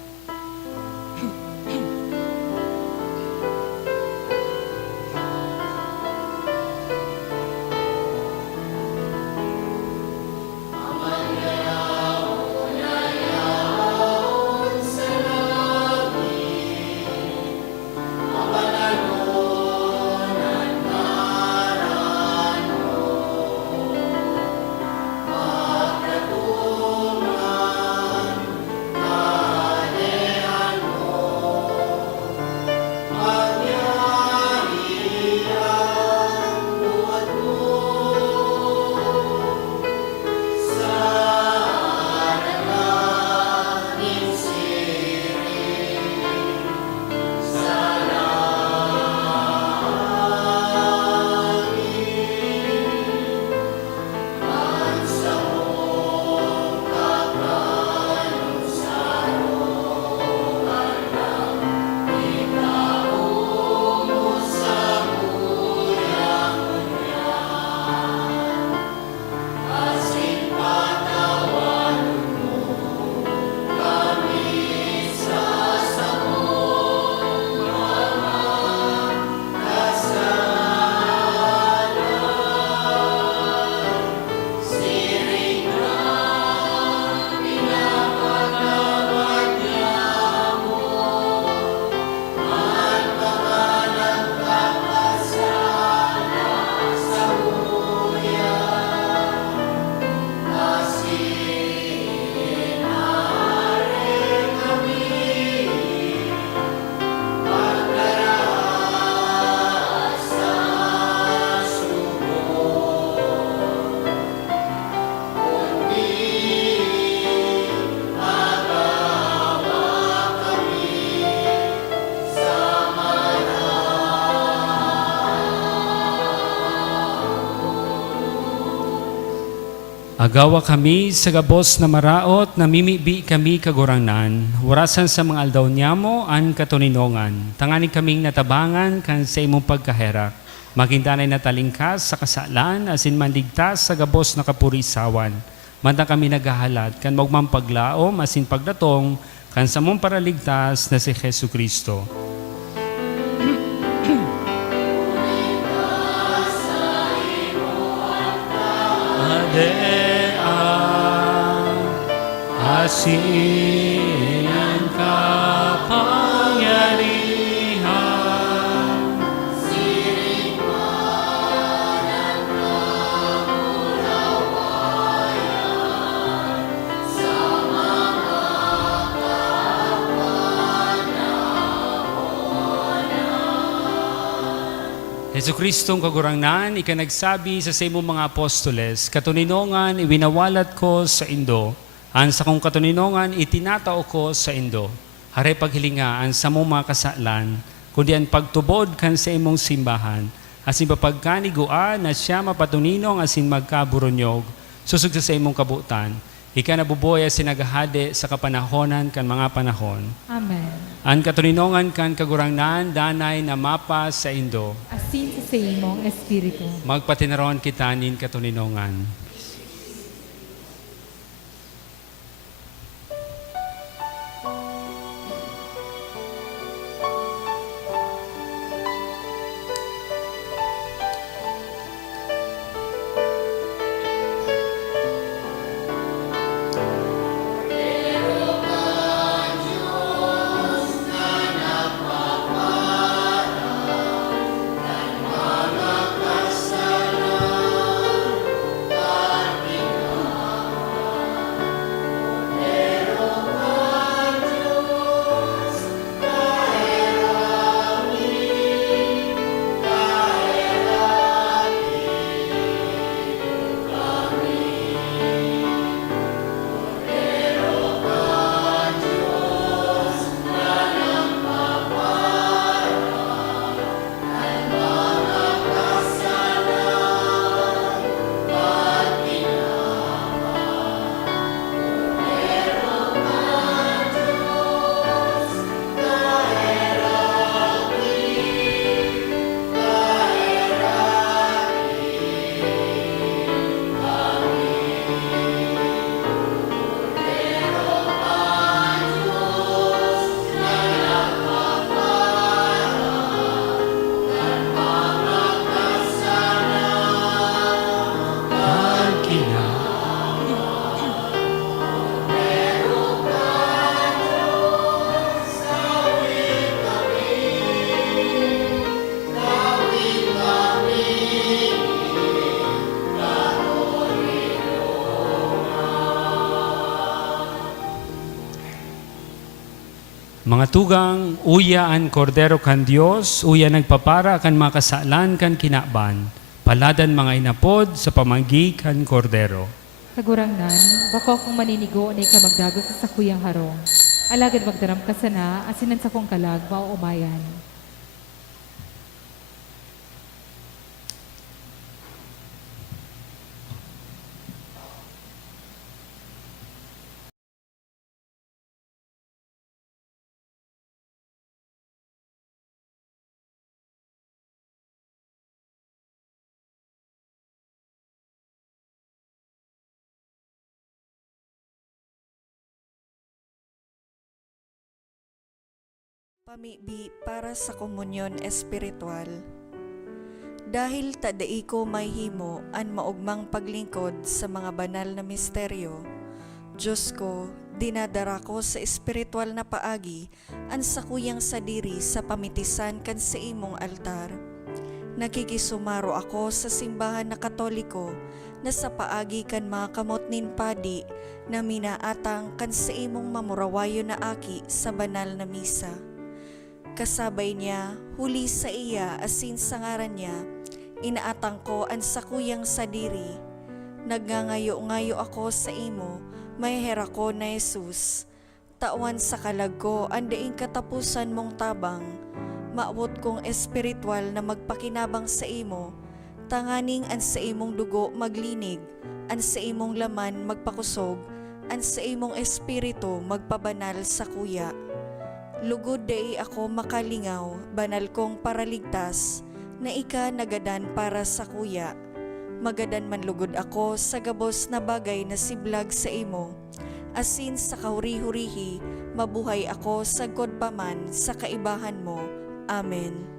Agawa kami sa gabos na maraot, namimibi kami kagurangnan, warasan sa mga aldaw niyamo an katuninongan, tangani kaming natabangan kan sa imong pagkaherak, magindanay na talingkas sa kasalan, asin manligtas sa gabos na kapurisawan, manda kami naghahalat, kan magmampaglaom, asin pagdatong, kan sa mong paraligtas na si Jesu Kristo. wasin kapangyarihan. Hesu Kristong kagurangnan, ika nagsabi sa imong mga apostoles, katuninongan iwinawalat ko sa Indo, an sa kong katuninongan itinatao ko sa Indo. Hare paghilingaan sa mong mga kasalan, kundi ang pagtubod kan sa imong simbahan, asin papagkaniguan na siya mapatuninong asin magkaburonyog, susug sa imong kabutan. Ika nabuboy asin nagahade sa kapanahonan kan mga panahon. Amen. Ang katuninongan kan kagurangnan, danay na mapa sa Indo. Asin sa imong espiritu. Magpatinaron kita nin katuninongan. Mga tugang, uya an kordero kan Dios, uya nagpapara kan makasalan kan kinaban, paladan mga inapod sa pamagi kan kordero. Kagurangnan, bako kung maninigo na ikamagdago sa sakuyang harong. Alagad magdaram ka sana, asinan sa kong kalag, mauumayan. Pamibi para sa komunyon espiritual. Dahil tadai ko may himo an maugmang paglingkod sa mga banal na misteryo, Diyos ko, dinadara ko sa espiritual na paagi an sakuyang sadiri sa pamitisan kan sa imong altar. Nakikisumaro ako sa simbahan na Katoliko na sa paagi kan mga kamot nin padi na minaatang kan sa imong mamurawayo na aki sa banal na misa. Kasabay niya, huli sa iya asin sa ngaran niya, inaatang ko ang sakuyang sadiri. Nagngangayo-ngayo ako sa imo, may hera ko na Jesus. Tawan sa kalag ko, andaing katapusan mong tabang. Maabot kong espiritual na magpakinabang sa imo, tanganing an sa imong dugo maglinig, an sa imong laman magpakusog, an sa imong espiritu magpabanal sa kuya. Lugod day ako makalingaw, banal kong paraligtas, na ika nagadan para sa kuya. Magadan man lugod ako sa gabos na bagay na siblag sa imo. Asin sa kahuri-hurihi, mabuhay ako sa godpaman sa kaibahan mo. Amen.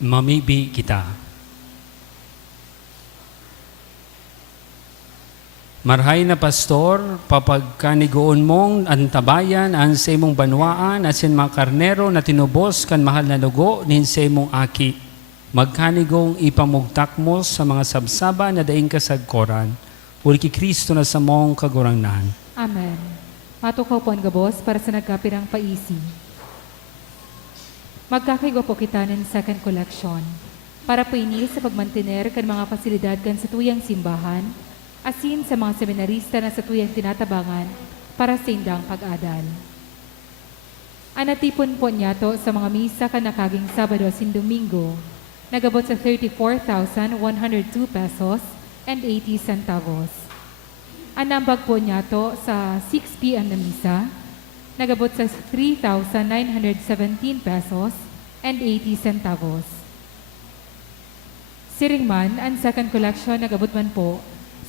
Mamibi kita. Marhay na pastor, papagkanigoon mong antabayan ang sa imong banwaan asin mga karnero na tinubos kan mahal na dugo nin sa imong aki. Magkanigong ipamugtak mo sa mga sabsaba na daing kasagkoran. Uli ki Kristo na sa mong kagurangnan. Amen. Matukaw po ang gabos para sa nagkapirang paisi. Magkakaigo po kita ng second collection para po ini sa pagmantiner kan mga pasilidad kan sa tuyang simbahan asin sa mga seminarista na sa tuyang tinatabangan para sa indang pag-adal. Anatipon po niya to sa mga misa kan nakaging Sabado sin Domingo, nagabot sa 34,102 pesos and 80 centavos. Anambag po niya to sa 6 p.m. na misa, nagabot sa 3,917 pesos and 80 centavos. Siringman, ang second collection nagabot man po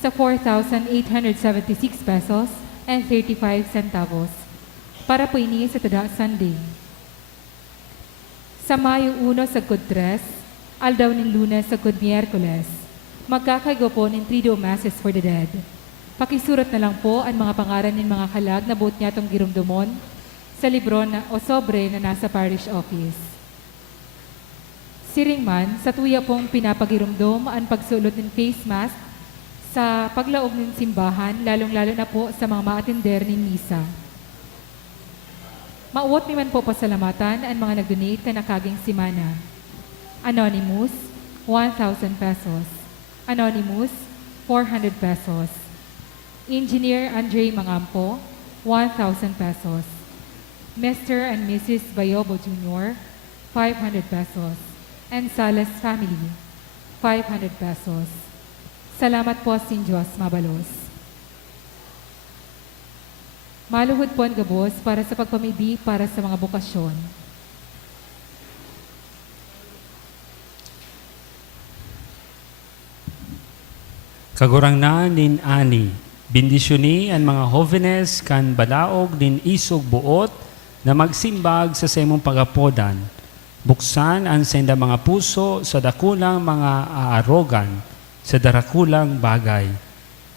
sa 4,876 pesos and 35 centavos para po ini sa tada Sunday. Sa Mayo 1 sa Good 3, aldaw ng Lunes sa Good Miyerkules, magkakaigo po ng Triduo Masses for the Dead. Pakisurat na lang po ang mga pangaran ng mga kalag na buot niya itong girumdumon sa libro na, o sobre na nasa parish office. Siringman, sa tuya pong pinapagirumdum ang pagsulot ng face mask sa paglaog ng simbahan, lalong-lalo na po sa mga maatinder ng misa. Mauot ni man po pasalamatan ang mga nag-donate ka nakaging simana. Anonymous, 1,000 pesos. Anonymous, 400 pesos. Engineer Andre Mangampo, 1,000 pesos. Mr. and Mrs. Bayobo Jr., 500 pesos. And Salas family, 500 pesos. Salamat po sin Diyos mabalos. Maluhod po ang gabos para sa pagpamibi para sa mga bukasyon. Kagurangnan nin ani, bendisyoni ang mga hovenes kan balaog nin isog buot na magsimbag sa imong pagapodan. Buksan ang senda mga puso sa dakulang mga aarogan, sa darakulang bagay.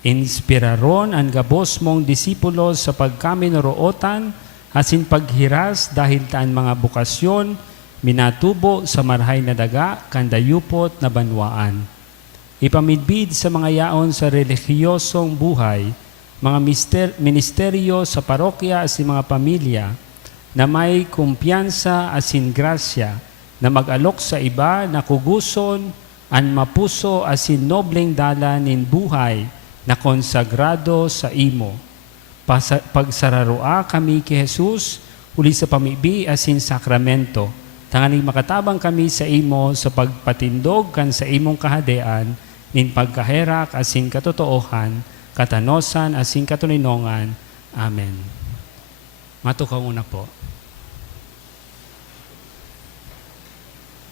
Inspiraron ang gabos mong disipulos sa pagkaminurootan asin paghiras dahil taan mga bukasyon minatubo sa marhay na daga kandayupot na banwaan. Ipamidbid sa mga yaon sa relihiyosong buhay, mga ministeryo sa parokya asin mga pamilya na may kumpiyansa asin grasya na mag-alok sa iba na kuguson an mapuso asin nobleng dalan nin buhay na konsagrado sa imo. Pagsararoa kami kay Jesus, uli sa pamibi asin sakramento. Tanganing makatabang kami sa imo sa pagpatindog kan sa imong kahadean, nin pagkaherak asin katotoohan, katanosan asin katulinongan. Amen. Matukaw una po.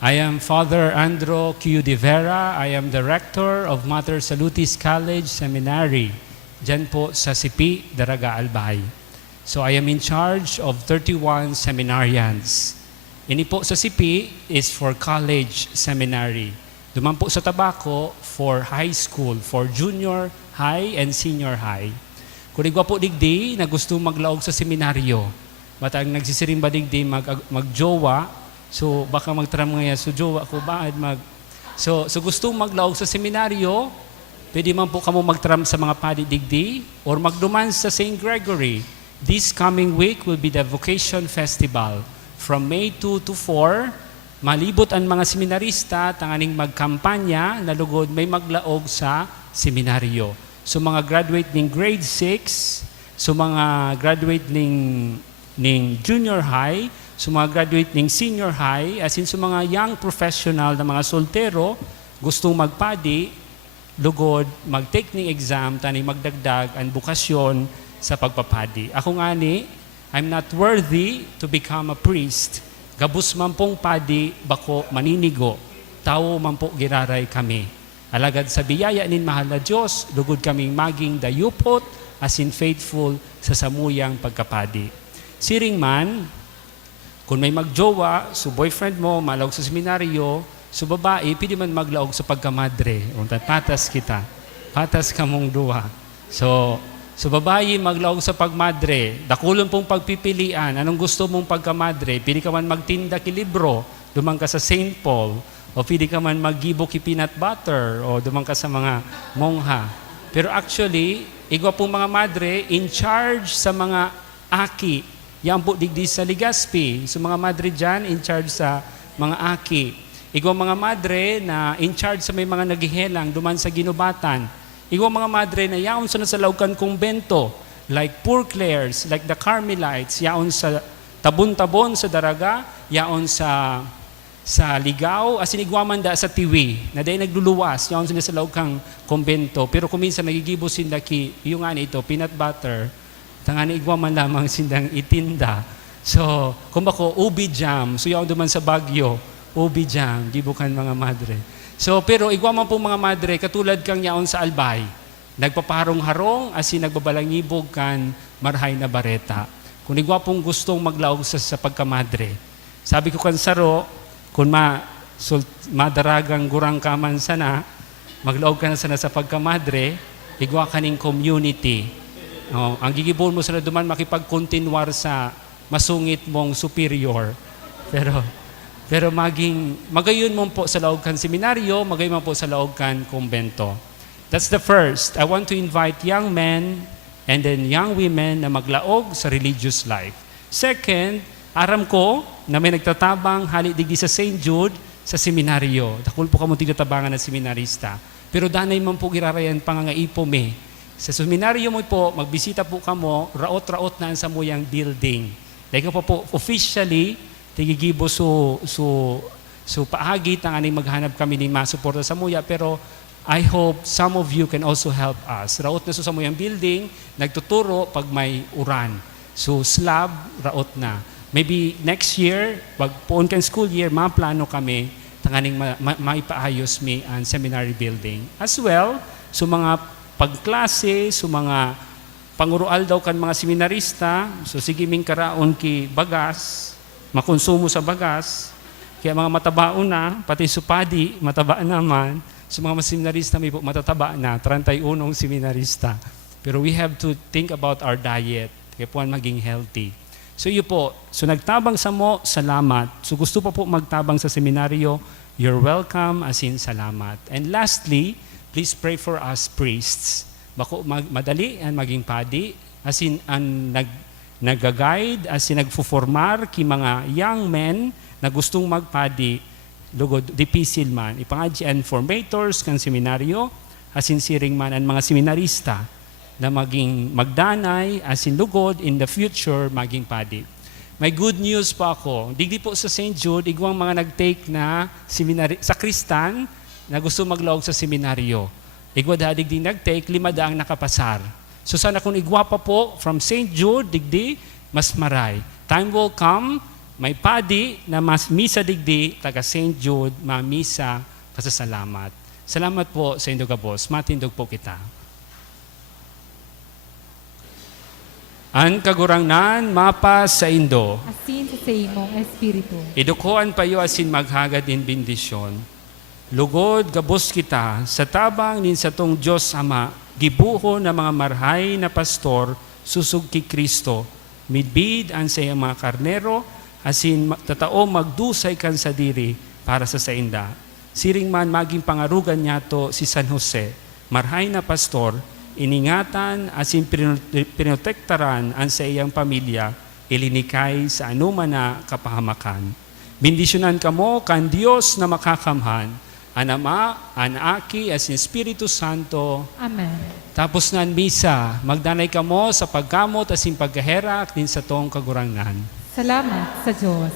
I am Father Andro Q. De Vera. I am the Rector of Mater Salutis College Seminary, dyan po sa Sipi, Daraga, Albay. So I am in charge of 31 seminarians. Ini po sa Sipi is for college seminary. Duman po sa Tabaco for high school, for junior high and senior high. Kurigwa po digdi na gusto maglaog sa seminaryo. Matang nagsisirimba digdi magjowa. So baka magtram ngayon, so jowa ko bakit So gusto maglaog sa seminaryo, pwede man po kamo magtram sa mga padi digdi or magduman sa St. Gregory. This coming week will be the Vocation Festival. From May 2 to 4, malibot ang mga seminarista tanganing magkampanya na lugod may maglaog sa seminaryo. So mga graduate ng grade 6, so mga graduate ng junior high, so mga graduate ng senior high, as in so mga young professional na mga soltero, gustong magpadi, lugod, mag-take ng exam, tani magdagdag ang bukasyon sa pagpapadi. Ako nga ni, I'm not worthy to become a priest. Gabus man pong padi, bako maninigo. Tao man po giraray kami. Alagad sa biyaya nin mahal na Diyos, lugod kaming maging dayupot, as in faithful sa samuyang pagkapadi. Siring man, kung may magjowa, so boyfriend mo, malaw sa seminaryo, So babae, pwede man maglaog sa pagkamadre. Unta, patas kita. Patas ka mong duwa. So babae, maglaog sa pagmadre. Dakulon pong pagpipilian. Anong gusto mong pagkamadre? Pwede ka man magtinda ki libro. Dumang ka sa St. Paul. O pwede ka man maggibo ki peanut butter. O dumang ka sa mga mongha. Pero actually, igwa pong mga madre in charge sa mga aki. Yan po digdi sa Legazpi. So mga madre dyan, in charge sa mga aki. Igwa mga madre na in charge sa may mga naghihelang duman sa ginubatan. Igwa mga madre na yaon sa nasalawkan kumbento, like Poor Clares, like the Carmelites, yaon sa tabon-tabon sa Daraga, yaon sa Ligaw, as inigwaman da sa Tiwi, na dahil nagluluwas, yaon sa nasalawkang kumbento. Pero kuminsan nagigibo sinda ki, yung nga ito, peanut butter, tangani igwaman lamang sindang itinda. So, kung bako, ubi jam, so yaon duman sa Baguio, ubi jam, gibukan mga madre. So, pero igwaman po mga madre, katulad kang yaon sa Albay, nagpaparong-harong, asin nagbabalangibog kan marhay na bareta. Kung igwa pong gustong maglaog sa pagkamadre. Sabi ko kan saro, kung madaragang gurang kaman sana, maglaog ka na sana sa pagkamadre, igwa ka ning community. Ang gigibon mo sana duman makipagkontinuar sa masungit mong superior. Pero magayon mo po sa laog kan seminaryo, magayon mo po sa laog kan kumbento. That's the first. I want to invite young men and then young women na maglaog sa religious life. Second, aram ko na may nagtatabang hali digdi sa St. Jude sa seminaryo. Dakul po kamo tigatabangan ng seminarista. Pero danay man po girarayan pangangaipo me. Sa seminaryo mo po, magbisita po kamo, raot-raot na sa muyang building. Dahil po officially, tigigibo so paagi tang aning maghanap kami ni masuporta sa muya, pero I hope some of you can also help us. Raot na sa muyang building, nagtuturo pag may uran. So slab, raot na. Maybe next year, pag poon kan school year, maplano kami tang aning maipaayos mi ang seminary building. As well, so mga pagklase, so mga pangurual daw kan mga seminarista, so sige ming karaon ki bagas, makonsumo sa bagas, kaya mga matabaon na, pati supadi, mataba naman. So mga seminarista may po matataba na, 31 seminarista. Pero we have to think about our diet, kaya po maging healthy. So yun po, so nagtabang sa mo, salamat. So gusto pa po magtabang sa seminaryo, you're welcome, as in salamat. And lastly, please pray for us priests. Bako madali ang maging padi, as in ang nag-guide, as in nagfuformar ki mga young men na gustong magpadi, lugod, dipisil man. Ipangadji and formators kan seminaryo, as in siring man ang mga seminarista na maging magdanay, as in lugod, in the future, maging padi. May good news po ako. Digdi po sa St. Jude, igwang mga nag-take na sa Kristan na gusto maglaog sa seminaryo. Igwa dadig di nag-take, 5 daang nakapasar. So sana kung igwa pa po from St. Jude, digdi, mas maray. Time will come, may padi na mas misa digdi, taga St. Jude, mamisa, pasasalamat. Salamat po sa Indo Gabos. Matindog po kita. An kagurangnan, mapa sa Indo. Asin sa imong espiritu. Idukuan payo asin maghagad in bendisyon. Lugod gabos kita sa tabang nin sa tong Diyos Ama, gibuho na mga marhay na pastor, susug ki Kristo, midbid ang sa mga karnero, asin tatao magdusay kan sa diri para sa sainda. Siring man maging pangarugan niya to si San Jose, marhay na pastor, iningatan asin pinotektaran ang sa iyang pamilya, ilinikay sa anuman na kapahamakan. Bendisyonan kamo kan Dios na makakamhan, an Ama, an Aki, as in Espiritu Santo. Amen. Tapos na ang misa, magdanay kamo sa pagkamot as in pagkaherak din sa tong kagurangnan. Salamat sa Diyos.